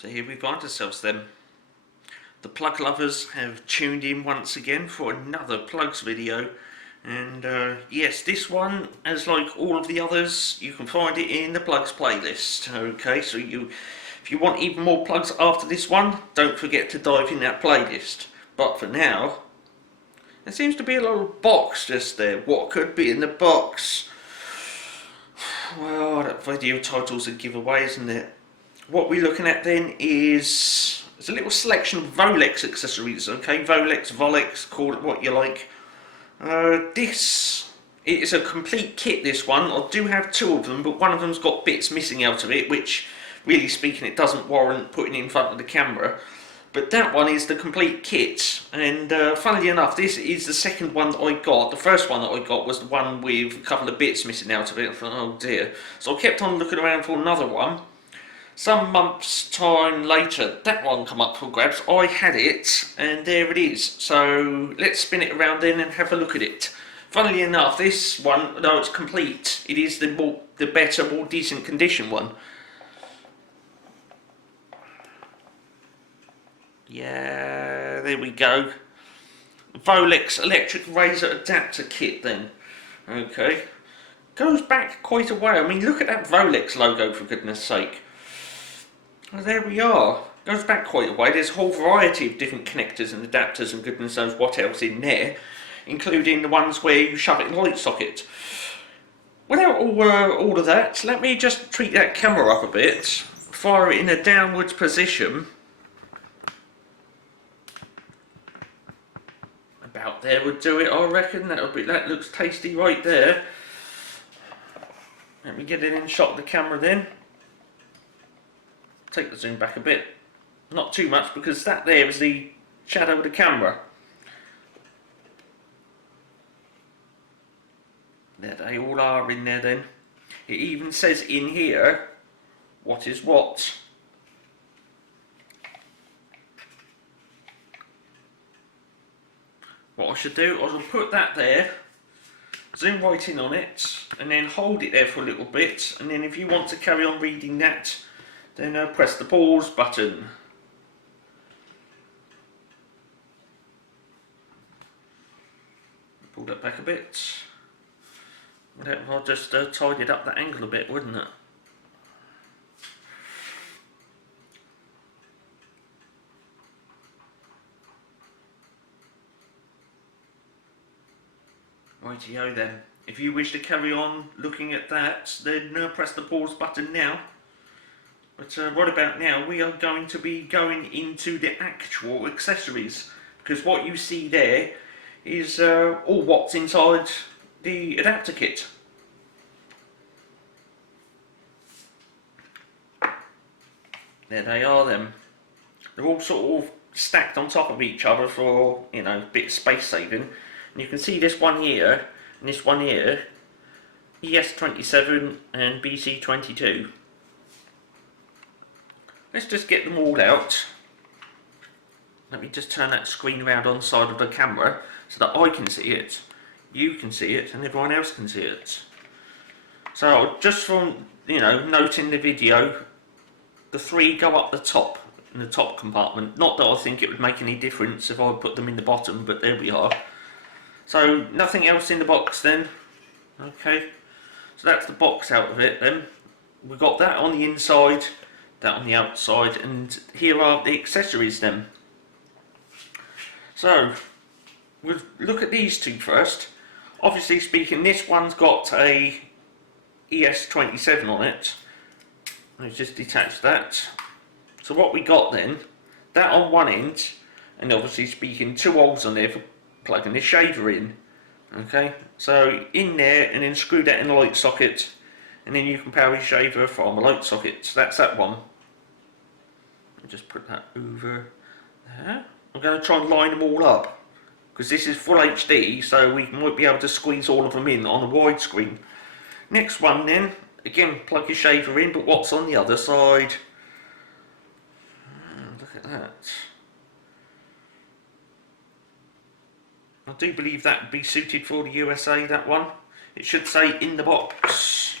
So here we find ourselves then. The plug lovers have tuned in once again for another plugs video, and yes, this one, as like all of the others, you can find it in the plugs playlist. Okay, so if you want even more plugs after this one, don't forget to dive in that playlist. But for now, there seems to be a little box just there. What could be in the box? Well, that video title's a giveaway, isn't it? What we're looking at then is a little selection of Volex accessories. Okay, Volex, call it what you like. This is a complete kit, this one. I do have two of them, but one of them's got bits missing out of it, which, really speaking, it doesn't warrant putting in front of the camera. But that one is the complete kit, and funnily enough, this is the second one that I got. The first one that I got was the one with a couple of bits missing out of it. I thought, oh dear. So I kept on looking around for another one. Some months' time later, that one come up for grabs. I had it, and there it is. So let's spin it around then and have a look at it. Funnily enough, this one, though it's complete, it is the better, more decent condition one. Yeah, there we go. Volex electric razor adapter kit then. Okay. Goes back quite a way. I mean, look at that Volex logo, for goodness sake. Well, there we are. Goes back quite a way. There's a whole variety of different connectors and adapters and goodness knows what else in there, including the ones where you shove it in a light socket. Without all of that, let me just treat that camera up a bit. Fire it in a downwards position. About there would do it, I reckon. That looks tasty right there. Let me get it in shot of the camera then. Take the zoom back a bit. Not too much, because that there is the shadow of the camera. There they all are in there then. It even says in here what is what. What I should do, I will put that there, zoom right in on it, and then hold it there for a little bit, and then if you want to carry on reading that, then press the pause button. Pull that back a bit. I'll just tidied up that angle a bit, wouldn't it? Rightio then. If you wish to carry on looking at that, then press the pause button now. But right about now, we are going to be going into the actual accessories, because what you see there is all what's inside the adapter kit. There they are then. They're all sort of stacked on top of each other for, you know, a bit of space saving. And you can see this one here and this one here, ES27 and BC22. Let's just get them all out. Let me just turn that screen around on the side of the camera so that I can see it, you can see it, and everyone else can see it. So just from, you know, noting the video, the three go up the top, in the top compartment. Not that I think it would make any difference if I put them in the bottom, but there we are. So nothing else in the box then. Okay, so that's the box out of it then. We've got that on the inside, that on the outside, and here are the accessories then. So we'll look at these two first. Obviously speaking, this one's got a ES27 on it. Let's just detach that. So what we got then, that on one end, and obviously speaking, two holes on there for plugging the shaver in. Okay, so in there, and then screw that in the light socket, and then you can power your shaver from a light socket. So that's that one. I'll just put that over there. I'm going to try and line them all up, because this is full HD, so we might be able to squeeze all of them in on a widescreen. Next one then, again, plug your shaver in, but what's on the other side? Look at that. I do believe that would be suited for the USA, that one. It should say in the box.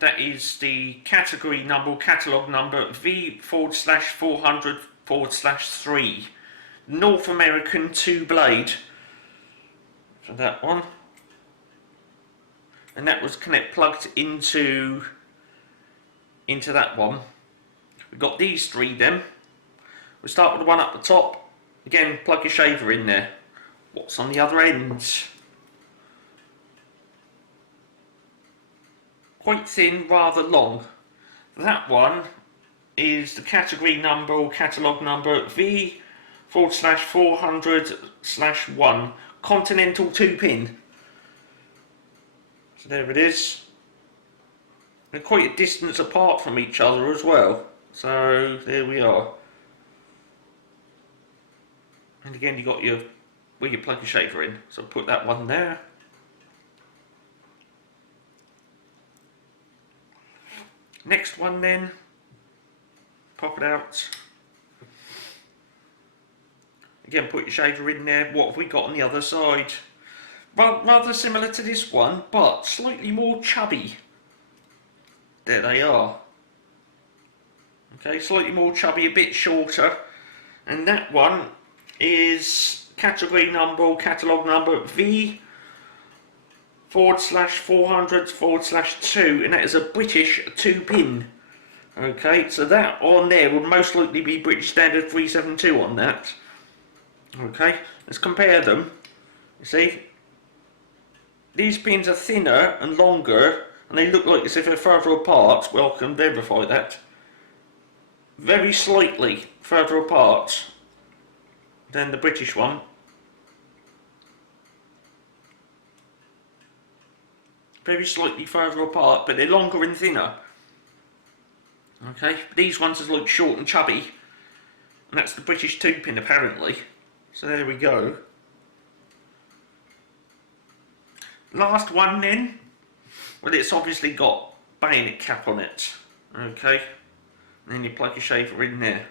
that is the category number, catalogue number V/400/3. North American 2-blade for that one. And that was plugged into that one. We've got these three then. We start with the one up the top. Again, plug your shaver in there. What's on the other end? Quite thin, rather long. That one is the category number or catalogue number V/400/1 Continental 2-pin. So there it is. They're quite a distance apart from each other as well. So there we are. And again, you got your where you plug your shaver in. So put that one there. Next one then. Pop it out. Again, put your shaver in there. What have we got on the other side? Rather similar to this one, but slightly more chubby. There they are. Okay, slightly more chubby, a bit shorter. And that one is category number or catalogue number V/400/2, and that is a British 2-pin. Okay, so that on there would most likely be British Standard 372 on that. Okay, let's compare them. You see, these pins are thinner and longer, and they look like as if they're further apart. Well, I can verify that. Very slightly further apart than the British one. Very slightly further apart, but they're longer and thinner. Okay, these ones are like short and chubby, and that's the British 2-pin apparently. So there we go. Last one then. Well, it's obviously got bayonet cap on it. Okay, and then you plug your shaver in there.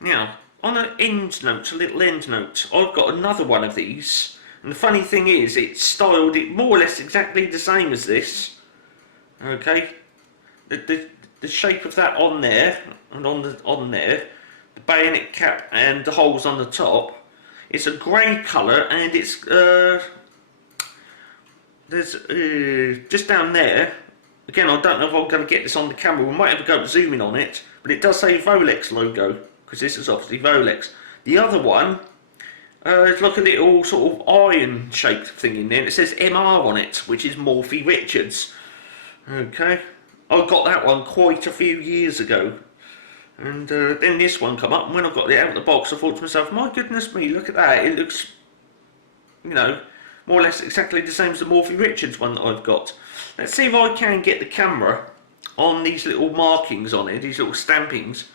Now, on an end note, a little end note, I've got another one of these. And the funny thing is, it's styled it more or less exactly the same as this. Okay, the shape of that on there and on there, the bayonet cap and the holes on the top. It's a grey colour, and it's there's just down there. Again, I don't know if I'm going to get this on the camera. We might have to go zoom in on it, but it does say Volex logo because this is obviously Volex. The other one. It's like a little sort of iron shaped thing in there, and it says MR on it, which is Morphy Richards. Okay, I got that one quite a few years ago, and then this one come up, and when I got it out of the box I thought to myself, my goodness me, look at that, it looks, you know, more or less exactly the same as the Morphy Richards one that I've got. Let's see if I can get the camera on these little markings on it, these little stampings,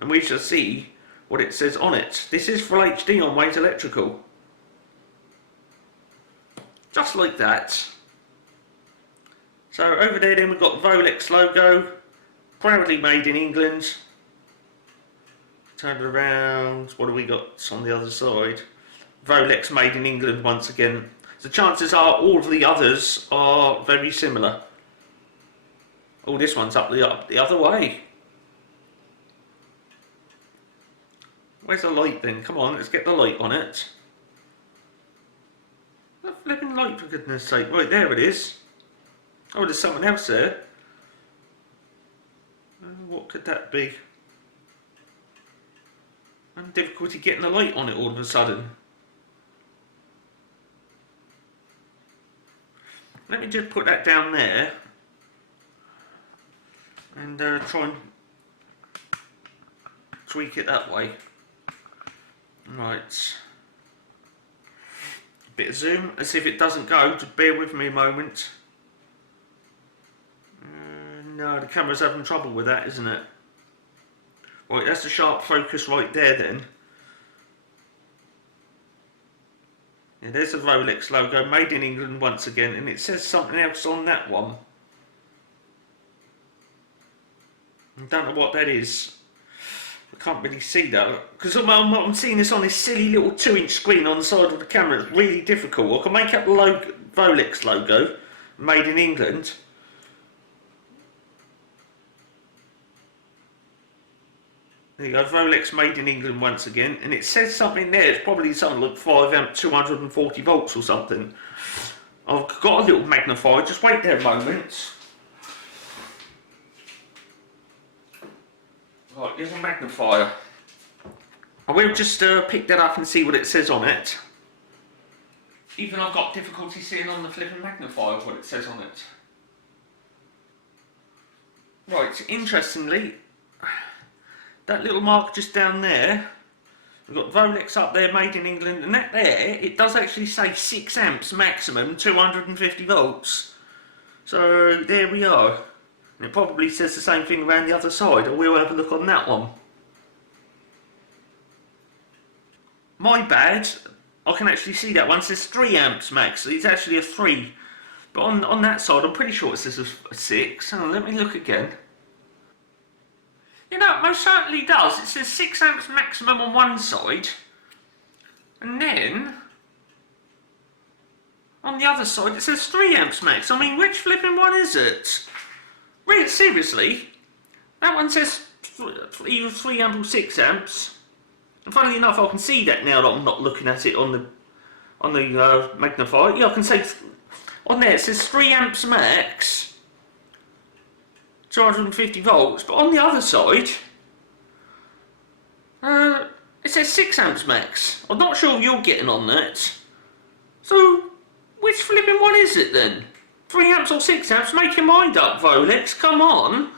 and we shall see what it says on it. This is Full HD on Ways Electrical. Just like that. So over there then we've got the Volex logo, proudly made in England. Turn it around, what have we got on the other side? Volex made in England once again. So chances are all of the others are very similar. Oh, this one's up the other way. Where's the light then? Come on, let's get the light on it. The flipping light, for goodness sake. Right, there it is. Oh, there's something else there. What could that be? I'm having difficulty getting the light on it all of a sudden. Let me just put that down there. And try and tweak it that way. Right, a bit of zoom, let's see if it doesn't go, just bear with me a moment. No, the camera's having trouble with that, isn't it? Right, that's the sharp focus right there then. Yeah, there's the Volex logo, made in England once again, and it says something else on that one. I don't know what that is. I can't really see that because I'm seeing this on this silly little 2-inch screen on the side of the camera. It's really difficult. I can make out the Volex logo, made in England, There you go, Volex made in England once again, and it says something there, it's probably something like 5 amp 240 volts or something. I've got a little magnifier, just wait there a moment. Right, here's a magnifier. I will just pick that up and see what it says on it. Even I've got difficulty seeing on the flipping magnifier what it says on it. Right, interestingly, that little mark just down there, we've got Volex up there, made in England, and that there, it does actually say 6 amps maximum, 250 volts. So there we are. And it probably says the same thing around the other side. I will have a look on that one. My bad, I can actually see that one says 3 amps max. It's actually a 3. But on that side, I'm pretty sure it says a 6. Hang on, let me look again. You know, it most certainly does. It says 6 amps maximum on one side. And then, on the other side, it says 3 amps max. I mean, which flipping one is it? Really, seriously? That one says either 3 amps or 6 amps. And funnily enough, I can see that now that I'm not looking at it on the magnifier. Yeah, I can say on there it says 3 amps max. 250 volts, but on the other side, it says 6 amps max. I'm not sure if you're getting on that. So, which flipping one is it then? 3 amps or 6 amps? Make your mind up, Volex, come on.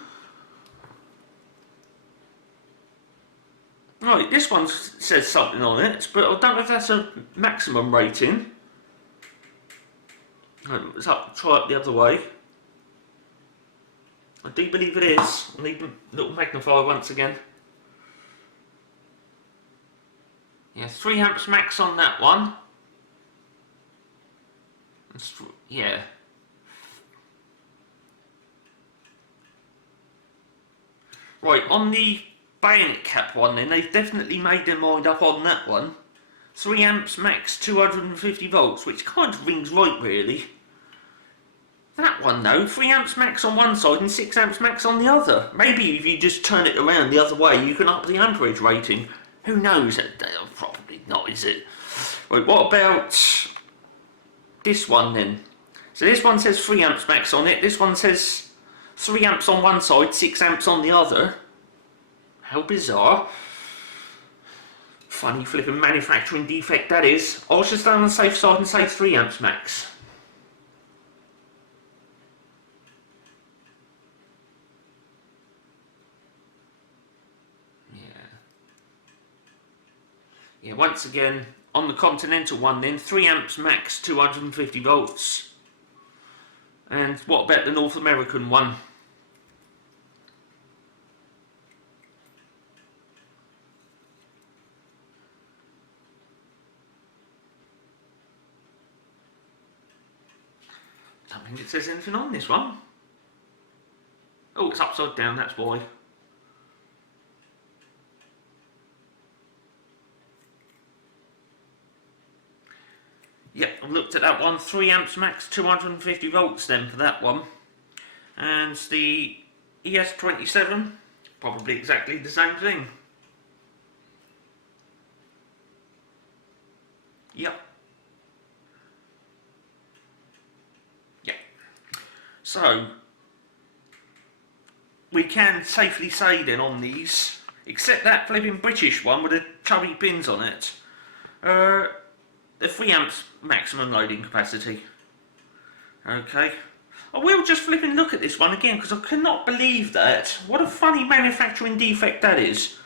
Right, this one says something on it, but I don't know if that's a maximum rating. Let's try it the other way. I do believe it is. I need a little magnifier once again. Yeah, 3 amps max on that one. Yeah. Right, on the bayonet cap one then, they've definitely made their mind up on that one. 3 amps max 250 volts, which kind of rings right really. That one though, 3 amps max on one side and 6 amps max on the other. Maybe if you just turn it around the other way you can up the amperage rating. Who knows? Probably not, is it? Right, what about this one then? So this one says 3 amps max on it, this one says 3 amps on one side, 6 amps on the other. How bizarre. Funny flipping manufacturing defect that is. I'll just stay on the safe side and say 3 amps max. Yeah, once again, on the Continental one then, 3 amps max, 250 volts. And what about the North American one? I don't think it says anything on this one. Oh, it's upside down, that's why. Yep, I've looked at that one, 3 amps max, 250 volts then for that one. And the ES27, probably exactly the same thing. Yep. Yep. So, we can safely say then on these, except that flipping British one with the chubby pins on it, the 3 amps maximum loading capacity. Okay. I will just flipping look at this one again because I cannot believe that. What a funny manufacturing defect that is.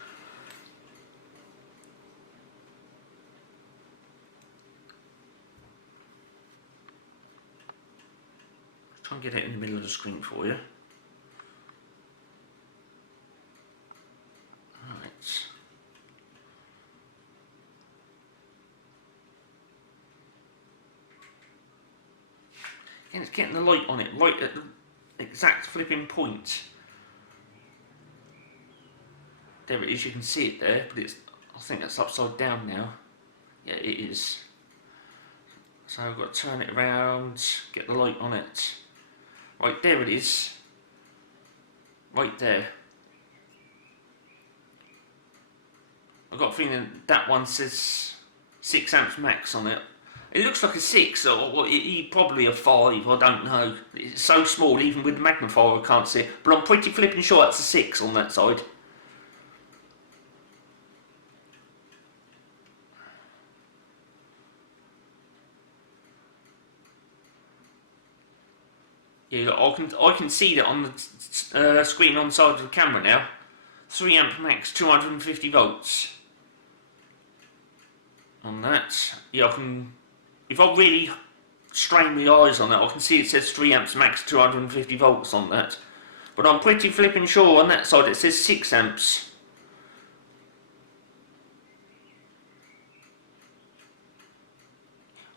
Try and get it in the middle of the screen for you. Right. And it's getting the light on it right at the exact flipping point. There it is, you can see it there, but I think that's upside down now. Yeah, it is. So I've got to turn it around, get the light on it. Right, there it is. Right there. I've got a feeling that one says 6 amps max on it. It looks like a 6, or probably a 5, I don't know. It's so small, even with the magnifier I can't see it. But I'm pretty flipping sure that's a 6 on that side. Yeah, I can see that on the screen on the side of the camera now. 3 amp max, 250 volts. On that, yeah, I can. If I really strain my eyes on that, I can see it says 3 amps max, 250 volts on that. But I'm pretty flipping sure on that side it says 6 amps.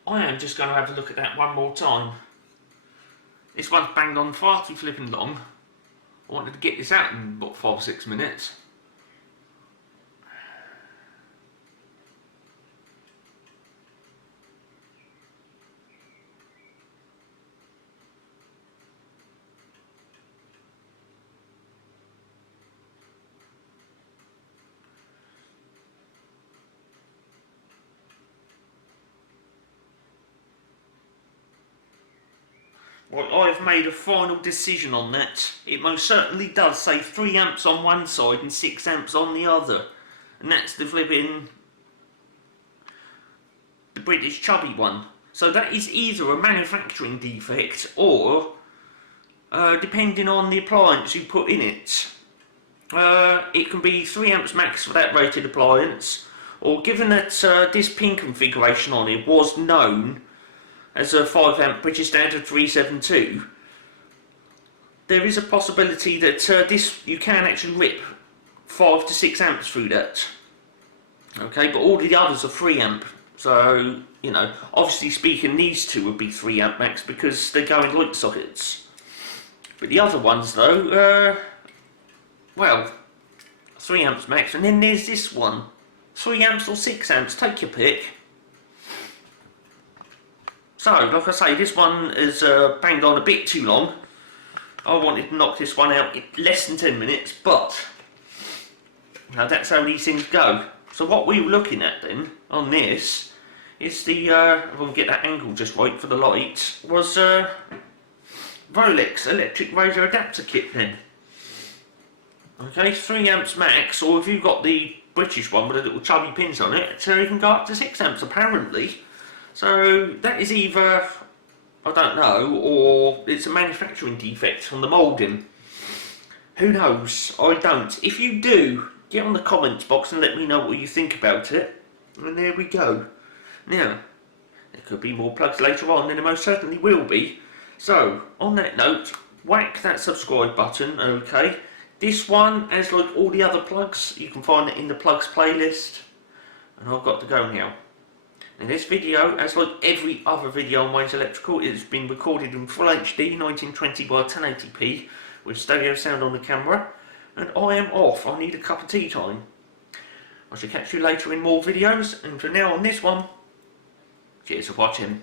I am just going to have a look at that one more time. This one's banged on far too flipping long. I wanted to get this out in about 5 or 6 minutes. Well, I've made a final decision on that. It most certainly does say 3 amps on one side and 6 amps on the other. And that's the flipping... the British chubby one. So that is either a manufacturing defect or, depending on the appliance you put in it. It can be 3 amps max for that rated appliance, or given that this pin configuration on it was known as a 5 amp British Standard 372, there is a possibility that this you can actually rip 5 to 6 amps through that. Okay, but all the others are 3 amp, so you know, obviously speaking, these two would be 3 amp max because they go in light sockets. But the other ones though, well, 3 amps max, and then there's this one, 3 amps or 6 amps, take your pick. So, like I say, this one is banged on a bit too long. I wanted to knock this one out in less than 10 minutes, but now that's how these things go. So what we were looking at then, on this, is the, if I can get that angle just right for the light, was Volex electric razor adapter kit then. Okay, 3 amps max, or if you've got the British one with the little chubby pins on it, so you can go up to 6 amps apparently. So that is either, I don't know, or it's a manufacturing defect from the moulding. Who knows? I don't. If you do, get on the comments box and let me know what you think about it. And there we go. Now, there could be more plugs later on, and there most certainly will be. So, on that note, whack that subscribe button, okay? This one, as like all the other plugs, you can find it in the plugs playlist. And I've got to go now. In this video, as like every other video on Wayne's Electrical, it has been recorded in full HD 1920 by 1080p with stereo sound on the camera, and I am off. I need a cup of tea time. I shall catch you later in more videos, and for now on this one, cheers for watching.